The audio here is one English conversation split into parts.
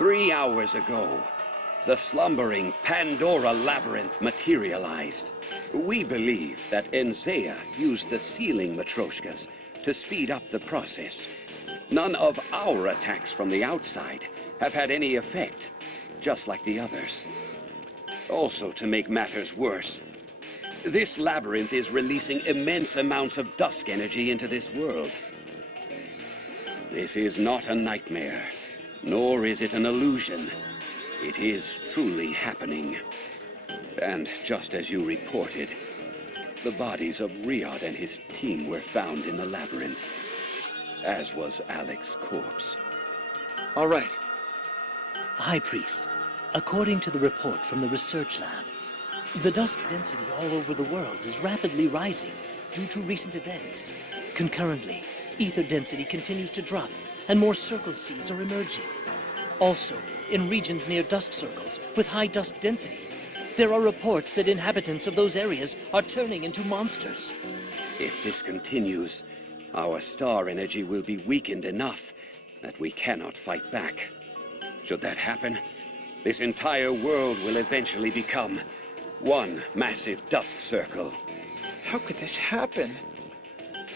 3 hours ago, the slumbering Pandora Labyrinth materialized. We believe that Enzea used the sealing Matryoshkas to speed up the process. None of our attacks from the outside have had any effect, just like the others. Also, to make matters worse, this labyrinth is releasing immense amounts of dusk energy into this world. This is not a nightmare, nor is it an illusion. It is truly happening. And just as you reported, the bodies of Riyadh and his team were found in the labyrinth, as was Alex's corpse. All right. High Priest, according to the report from the research lab, the dusk density all over the world is rapidly rising due to recent events. Concurrently, ether density continues to drop, and more circle seeds are emerging. Also, in regions near dusk circles with high dusk density, there are reports that inhabitants of those areas are turning into monsters. If this continues, our star energy will be weakened enough that we cannot fight back. Should that happen, this entire world will eventually become one massive dusk circle. How could this happen?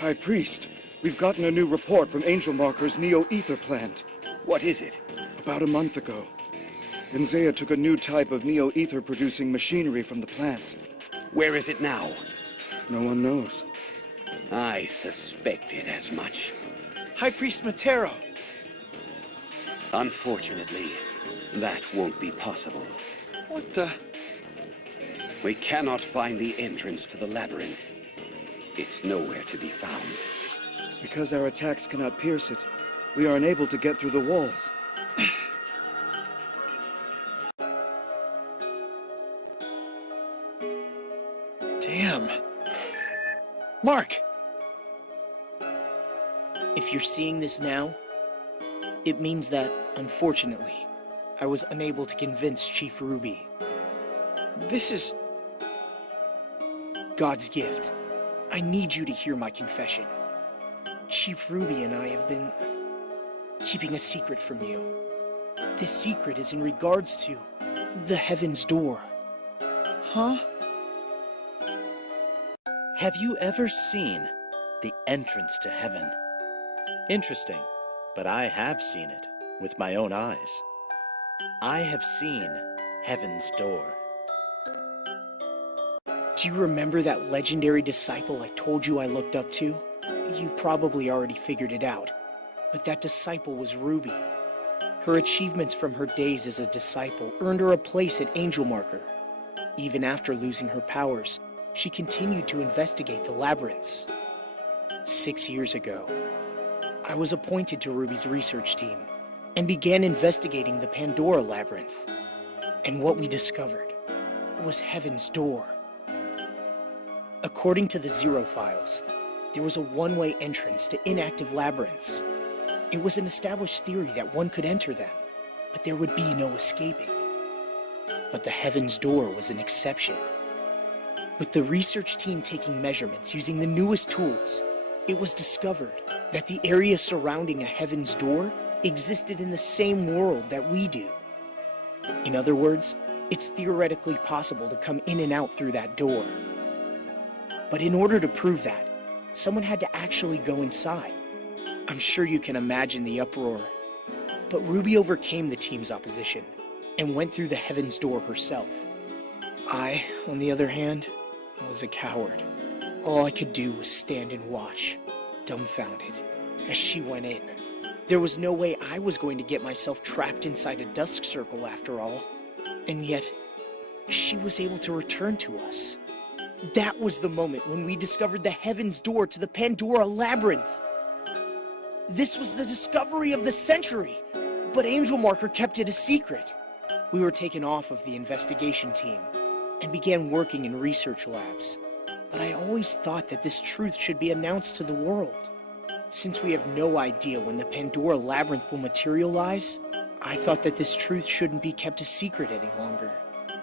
High Priest, we've gotten a new report from Angel Marker's Neo-Ether plant. What is it? About a month ago, Enzea took a new type of Neo-Ether producing machinery from the plant. Where is it now? No one knows. I suspected as much. High Priest Matero! Unfortunately, that won't be possible. What the? We cannot find the entrance to the labyrinth. It's nowhere to be found. Because our attacks cannot pierce it, we are unable to get through the walls. Damn. Mark! If you're seeing this now, it means that, unfortunately, I was unable to convince Chief Ruby. This is... God's gift. I need you to hear my confession. Chief Ruby and I have been keeping a secret from you. This secret is in regards to the Heaven's Door. Huh? Have you ever seen the entrance to heaven? Interesting, but I have seen it with my own eyes. I have seen Heaven's Door. Do you remember that legendary disciple I told you I looked up to? You probably already figured it out, but that disciple was Ruby. Her achievements from her days as a disciple earned her a place at Angel Marker. Even after losing her powers, she continued to investigate the labyrinths. 6 years ago, I was appointed to Ruby's research team and began investigating the Pandora Labyrinth. And what we discovered was Heaven's Door. According to the Zero Files, there was a one-way entrance to inactive labyrinths. It was an established theory that one could enter them, but there would be no escaping. But the Heaven's Door was an exception. With the research team taking measurements using the newest tools, it was discovered that the area surrounding a Heaven's Door existed in the same world that we do. In other words, it's theoretically possible to come in and out through that door. But in order to prove that, someone had to actually go inside. I'm sure you can imagine the uproar. But Ruby overcame the team's opposition and went through the Heaven's Door herself. I, on the other hand, was a coward. All I could do was stand and watch, dumbfounded, as she went in. There was no way I was going to get myself trapped inside a dusk circle after all. And yet, she was able to return to us. That was the moment when we discovered the Heaven's Door to the Pandora Labyrinth. This was the discovery of the century, but Angel Marker kept it a secret. We were taken off of the investigation team and began working in research labs. But I always thought that this truth should be announced to the world. Since we have no idea when the Pandora Labyrinth will materialize, I thought that this truth shouldn't be kept a secret any longer.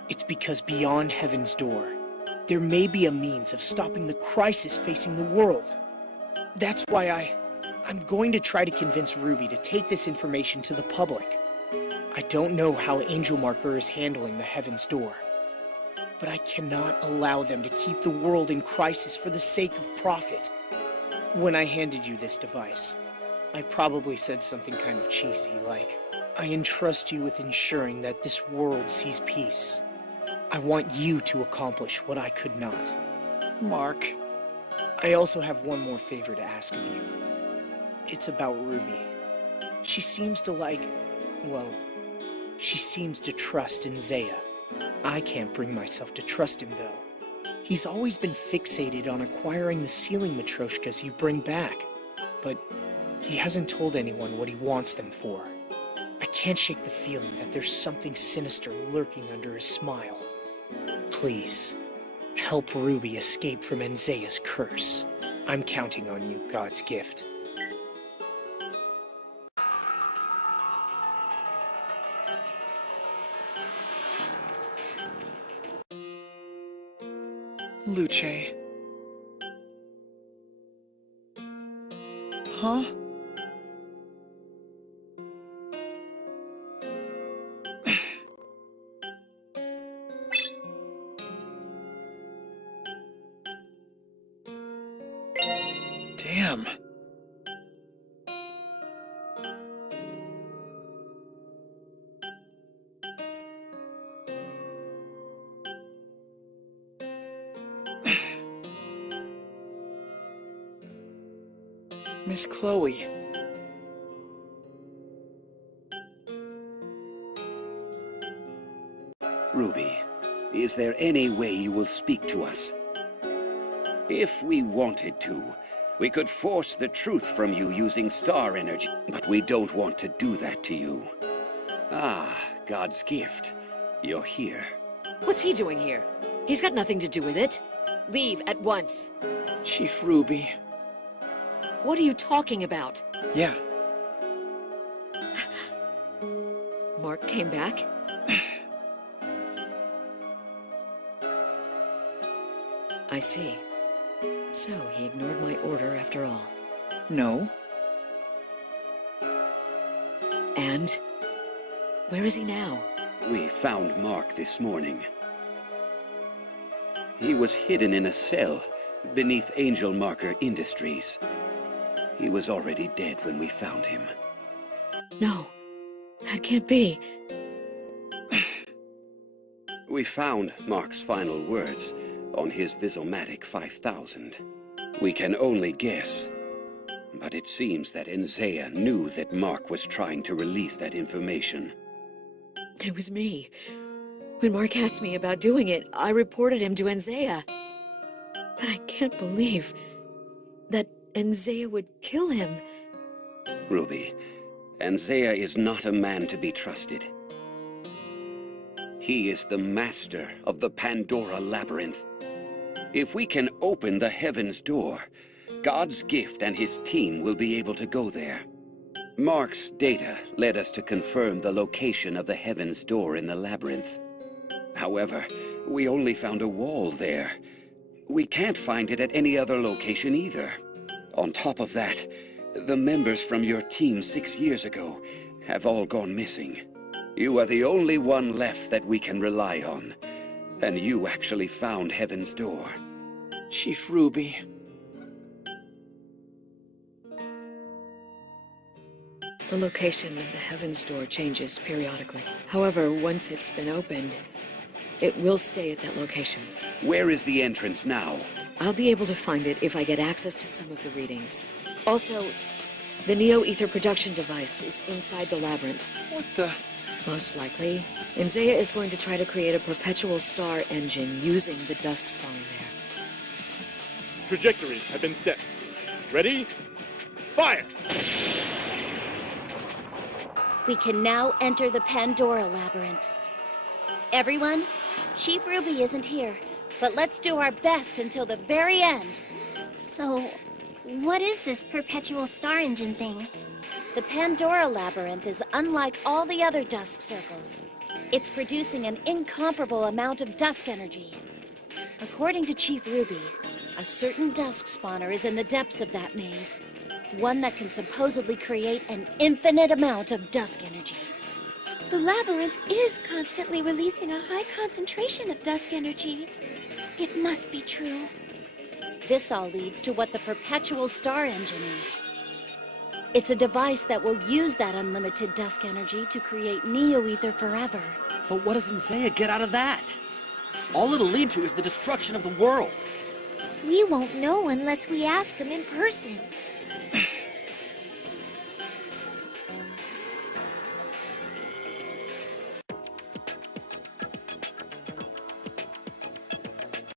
It's because beyond Heaven's Door, there may be a means of stopping the crisis facing the world. That's why I'm going to try to convince Ruby to take this information to the public. I don't know how Angel Marker is handling the Heaven's Door, but I cannot allow them to keep the world in crisis for the sake of profit. When I handed you this device, I probably said something kind of cheesy, like, I entrust you with ensuring that this world sees peace. I want you to accomplish what I could not. Mark. I also have one more favor to ask of you. It's about Ruby. She seems to she seems to trust in Zaya. I can't bring myself to trust him, though. He's always been fixated on acquiring the sealing Matryoshkas you bring back, but he hasn't told anyone what he wants them for. I can't shake the feeling that there's something sinister lurking under his smile. Please, help Ruby escape from Enzea's curse. I'm counting on you, God's gift. Luce. Huh? Damn. Miss Chloe. Ruby, is there any way you will speak to us? If we wanted to, we could force the truth from you using star energy, but we don't want to do that to you. Ah, God's gift. You're here. What's he doing here? He's got nothing to do with it. Leave at once. Chief Ruby. What are you talking about? Yeah. Mark came back? I see. So he ignored my order after all. No. And? Where is he now? We found Mark this morning. He was hidden in a cell beneath Angel Marker Industries. He was already dead when we found him. No, that can't be. We found Mark's final words on his Visomatic 5000. We can only guess, but it seems that Enzea knew that Mark was trying to release that information. It was me. When Mark asked me about doing it, I reported him to Enzea. But I can't believe that Enzea would kill him. Ruby, Enzea is not a man to be trusted. He is the master of the Pandora Labyrinth. If we can open the Heaven's Door, God's gift and his team will be able to go there. Mark's data led us to confirm the location of the Heaven's Door in the Labyrinth. However, we only found a wall there. We can't find it at any other location either. On top of that, the members from your team 6 years ago have all gone missing. You are the only one left that we can rely on. And you actually found Heaven's Door. Chief Ruby. The location of the Heaven's Door changes periodically. However, once it's been opened, it will stay at that location. Where is the entrance now? I'll be able to find it if I get access to some of the readings. Also, the Neo-Ether production device is inside the labyrinth. What the? Most likely, Enzea is going to try to create a perpetual star engine using the dusk spawn there. Trajectories have been set. Ready? Fire! We can now enter the Pandora Labyrinth. Everyone, Chief Ruby isn't here, but let's do our best until the very end. So, what is this perpetual star engine thing? The Pandora Labyrinth is unlike all the other dusk circles. It's producing an incomparable amount of dusk energy. According to Chief Ruby, a certain dusk spawner is in the depths of that maze, one that can supposedly create an infinite amount of dusk energy. The labyrinth is constantly releasing a high concentration of dusk energy. It must be true. This all leads to what the perpetual star engine is. It's a device that will use that unlimited dusk energy to create neo-ether forever. But what does Enzea get out of that? All it'll lead to is the destruction of the world. We won't know unless we ask him in person.